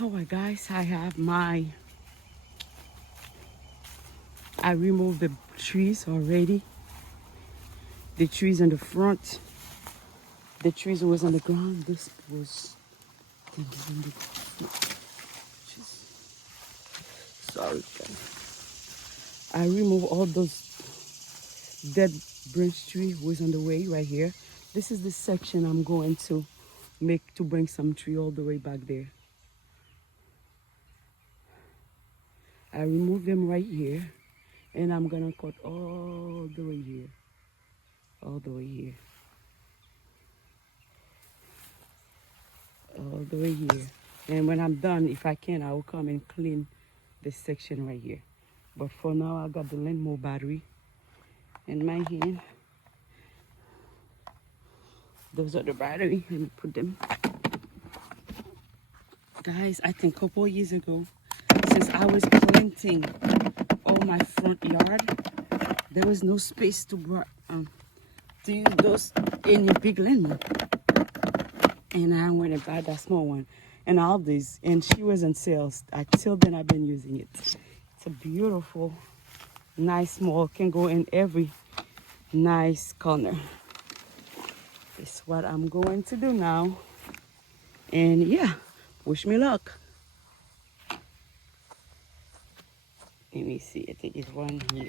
All right, guys, I removed the trees already. The trees in the front, the trees was on the ground. This was the sorry, guys. I removed all those dead branch tree was on the way right here. This is the section I'm going to make to bring some tree all the way back there. I remove them right here, and I'm gonna cut all the way here, all the way here, all the way here. And when I'm done, if I can, I will come and clean this section right here. But for now, I got the Lenmo battery in my hand. Those are the battery. Let me put them. Guys, I think a couple of years ago, since I was planting all my front yard, there was no space to use those any big Lenmo. And I went and bought that small one and all these, and she was on sale. Until then, I've been using it. It's a beautiful, nice small, can go in every nice corner. It's what I'm going to do now. And yeah, wish me luck. Let me see, I think it's one here.